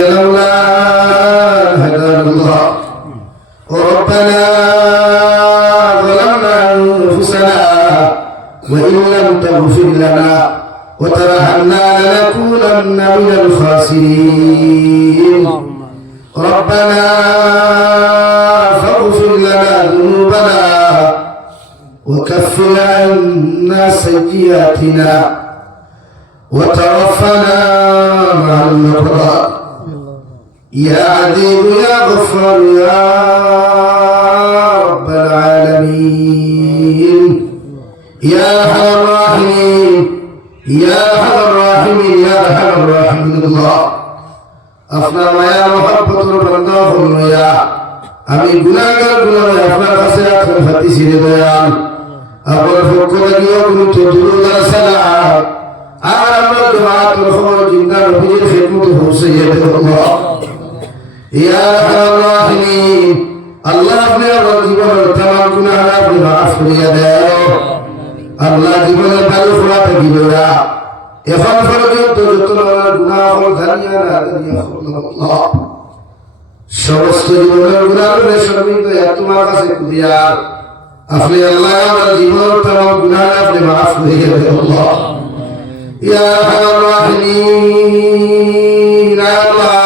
لولا هدانا الله ربنا ظلمنا أنفسنا وإن لم تغفر لنا وترحمنا لنكونن من الخاسرين ربنا فاغفر لنا ذنوبنا وكفر عنا سيئاتنا وتوفنا مع الأبرار يا عزيز يا غفار يا رب العالمين يا أرحم الراحمين يا أرحم الراحمين يا أرحم الراحمين الله আপনার মায়া মহব্বতের বান্দা হইয়া আমি গুনাহগার গুনাহ আপনার কাছে আপনার হাতে ছেড়ে দয়াল আপনার পক্ষ থেকে অগণিত দুরূদ আর সালাম আর আমরা দুআতুল খবর জিন্দা নবীর খিদমত পৌঁছাইয়া দেব আল্লাহ ইয়া আরহামার রাহিমিন আল্লাহ আপনি আমার জীবনের तमाम গুনাহ আপনি মাফ করিয়া দাও আল্লাহ জীবনের ভালো ফলা থাকিবা এখন পর্যন্ত যত গুনাহ হল জানিয়া না জানিয়া আল্লাহ সমস্ত জীবনের গুনাহগুলো সর্বিত তোমার কাছে কুদিয়া আপনি আল্লাহ আমার জীবনের तमाम গুনাহ আপনি মাফ করিয়া দাও আল্লাহ ইয়া আরহামার রাহিমিন আল্লাহ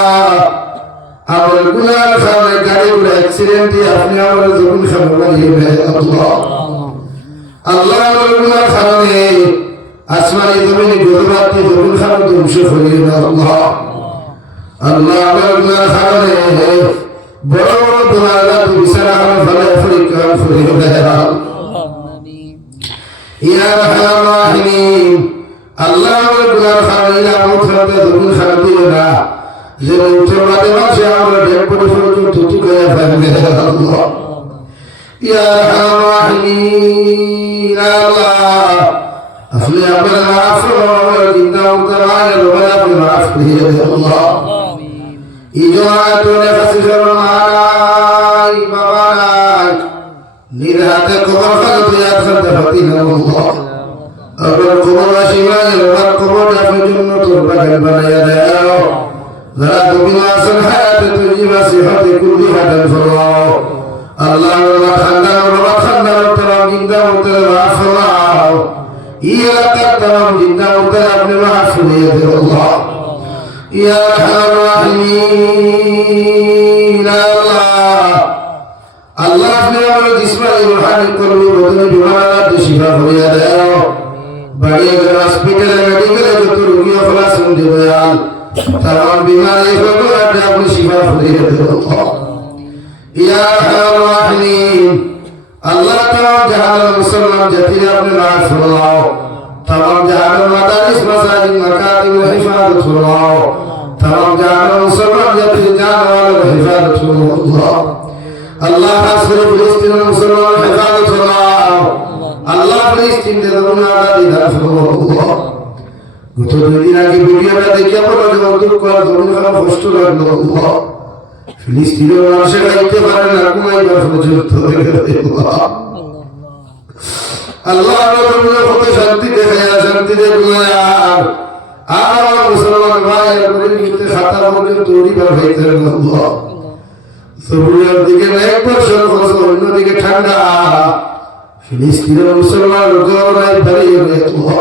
আমার গুনাহের কারণে গাড়িগুলো অ্যাক্সিডেন্টে আপনি আমার জীবন খারাপ বানিয়ে আল্লাহ আল্লাহ আমার গুনাহের কারণে আসমানি জমিনে গজবাতে জীবন খারাপ ধ্বংস করিয়ে দাও আল্লাহ আল্লাহ আমার গুনাহের কারণে বড় বড় দোয়ারা বিছানা আমার ফলে আফ্রিকা করিয়ে দাও ইয়া আরহামার রাহিমিন আল্লাহ আমার গুনাহের কারণে আমার ফলে জীবন খারাপ দিও না যে উত্তর মাঝে মাঝে আমরা ডেট পড়ে পর্যন্ত ঠিক হয়ে ফেলবে আল্লাহ ইয়া আরহামার রাহিমিন আল্লাহ আপনি আপনার মাফ করে জিন্দা উতরায় রবে আপনি মাফ করিয়ে দেন আল্লাহ ইজাতুল ফাসির মাই বাবাই নিরাতে কবর খালতে আখরতে ফতিনা আল্লাহ আপনার কবর আসিমায় রবার কবর আপনার জন্য তোর বাগান বানাইয়া দাও যারা দুনিয়া আসল হায়াতে তুজিবা সিহাতে কুল্লি হাদান ফরমাও আল্লাহ ওয়া খান্দার তামাম জিন্দা মুরতাদ মাফ ফরমাও ইলাকার তামাম জিন্দা মুরতাদ আপনি মাফ করিয়ে দেন আল্লাহ ইয়া আরহামার রাহিমিন আল্লাহ আপনি আমার জিসমানি রূহানি কলবি বদনে বিমারাত শিফা করিয়া দাও বাড়িয়ে হসপিটালে মেডিকেলে যত রোগী হলা শুনতে দয়াল तमाम बीमारी को अपनी शिफा फरिए दो या अरहम राहिमीन अल्लाह तमाम जहान मुसलमान जाति अपने माफ फरमाओ तमाम जहान मदारिस मसाजिद मकातिब व हिफाजत फरमाओ तमाम जहान मुसलमान जाति जान वालों हिफाजत फरमाओ अल्लाह खासकर फिलिस्तीन मुसलमान हिफाजत फरमाओ अल्लाह फिलिस्तीन के दुनिया का दीदार फरमाओ গত দুই দিন আগে ভিডিওটা দেখে বলো যে দুঃখ আর জমিন খারাপ কষ্ট লাগলো আল্লাহ ফিলিস্তিনের মানুষের আইতে পারে না ঘুমাইবার পর্যন্ত আল্লাহ আমাদের কত শান্তি দেখায় শান্তি দে ঘুমায়া আর মুসলমান ভাই আর পরিণীতে খাতা বলে তৈরি করা হয়েছে আল্লাহ সবুরের দিকে এক বছর খরচ অন্যদিকে ঠান্ডা ফিলিস্তিনের মুসলমান লোকেরাই দাঁড়িয়ে আল্লাহ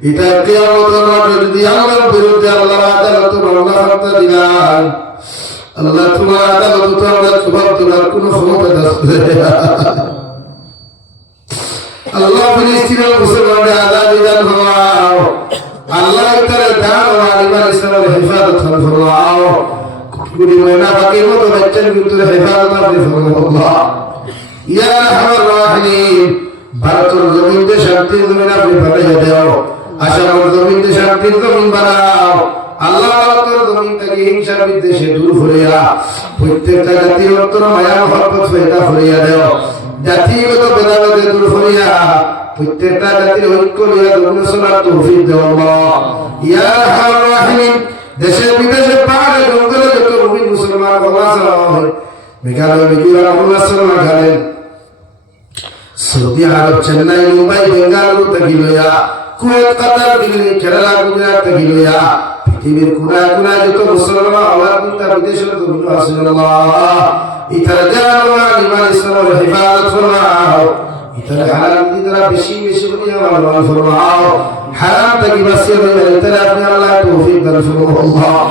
এটা কিয়ামতের মাঠে যদি আমার বিরুদ্ধে আল্লাহর আদালত মামলা করতে দিলেন আল্লাহ তোমার আদালত তো আমরা জবাব দেওয়ার কোনো ক্ষমতা রাখবে আল্লাহ ফিলিস্তিনের মুসলমানদের আজাদি দান ফরমাও আল্লাহ তাআলা দান ও আলিমান ইসলামের হেফাজত ফরমাও কুড়ি মহিনা বাকির মতো বাচ্চার ভিতরে হেফাজত আপনি ফরমাও আল্লাহ ইয়া আরহামার রাহিমিন ভারতের জমিনে শান্তির জমিন আপনি বানাইয়া দাও আশার জমিনে শান্তির জমিন বানাও আল্লাহ তাআলার জমিন থেকে হিংসা বিদ্বেষ দূর করিয়া প্রত্যেকটা জাতির অন্তর মায়া মহব্বত পয়দা করিয়া দাও জাতিগত ভেদাভেদ দূর করিয়া প্রত্যেকটা জাতির ঐক্য লইয়া জীবন চলার তৌফিক দাও আল্লাহ ইয়া আরহামার রাহিমিন দেশে বিদেশে পাহাড়ে জঙ্গলে যত মুমিন মুসলমান বাবা হয় মেঘালয় মিজোরাম অরুণাচল নাগাল্যান্ড সৌদি আরব চেন্নাই মুম্বাই বেঙ্গালুরু থেকে লইয়া কুয়েত কাতার দিল্লি কেরালা গুজরাট থেকে লইয়া পৃথিবীর কোনায় কোনায় যত মুসলমান আল্লাহ তাআলা বিদেশের জমিন আল্লাহ ইতার জানা ইমান ইসলামের হিফাজত ফরমাও ইতার হালাল দিদারা বেশি বেশি করে আমাদের ফরমাও হারাম থেকে বাঁচিয়ে দেবেন ইতার আপনি আল্লাহ তৌফিক দান ফরমাও আল্লাহ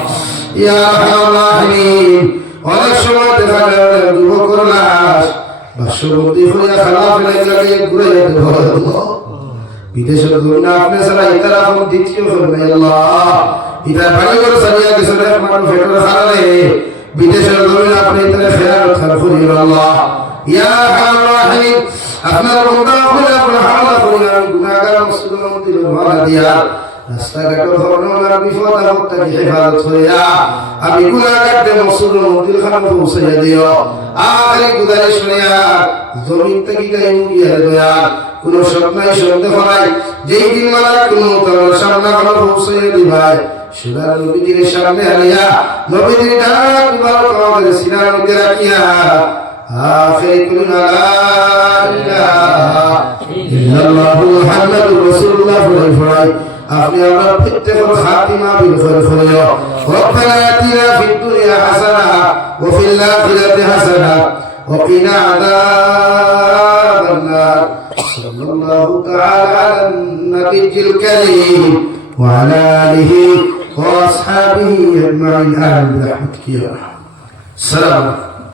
ইয়া রাহমানিন অনেক সময় দেখা যায় যুবকরা লাশ বাসরতি হইয়া খারাপ লাগে ঘুরে যেতে হয় আল্লাহ বিদেশের জমিনে আপনি ছাড়া ইতার আপন দ্বিতীয় ফরমাই আল্লাহ ইতার ভালো করে সারিয়া গেছে মানুষ ফেটর হারালে বিদেশের জমিনে আপনি ইতার খেয়াল করি আল্লাহ ইয়া রাহমানিন আপনার বান্দা হলে আপনার হাওলা করিয়া গুনাহগার মুসলিমের মধ্যে মারা দিয়া রাস্তাঘাটের হরনার বিপদ আপদ থেকে হেফাজত করিয়া আমি গুনাহগারদের মুসলিমের মধ্যে খানা পৌঁছাইয়া দিও আরে গুদারে শুনিয়া জমিন থেকে গায়ে মুড়িয়া দেয়া কোন স্বপ্নাই সন্দেহ নাই যেই দিন মারা কোন তোমার সামনে খানা পৌঁছাইয়া দিবাই সুদার নবীজির সামনে আনিয়া নবীজির ডাক বারো আমাদের সিনার মধ্যে রাখিয়া آخر كلنا لا إله إلا الله محمد رسول الله فرفراي أخي رب اتقوا الخاتمة بالفرفرية ربنا آتنا في الدنيا حسنة وفي الآخرة حسنة وقنا عذاب النار صلى الله تعالى على النبي الكريم وعلى آله وأصحابه أجمعين آمين برحمتك يا رب السلام عليكم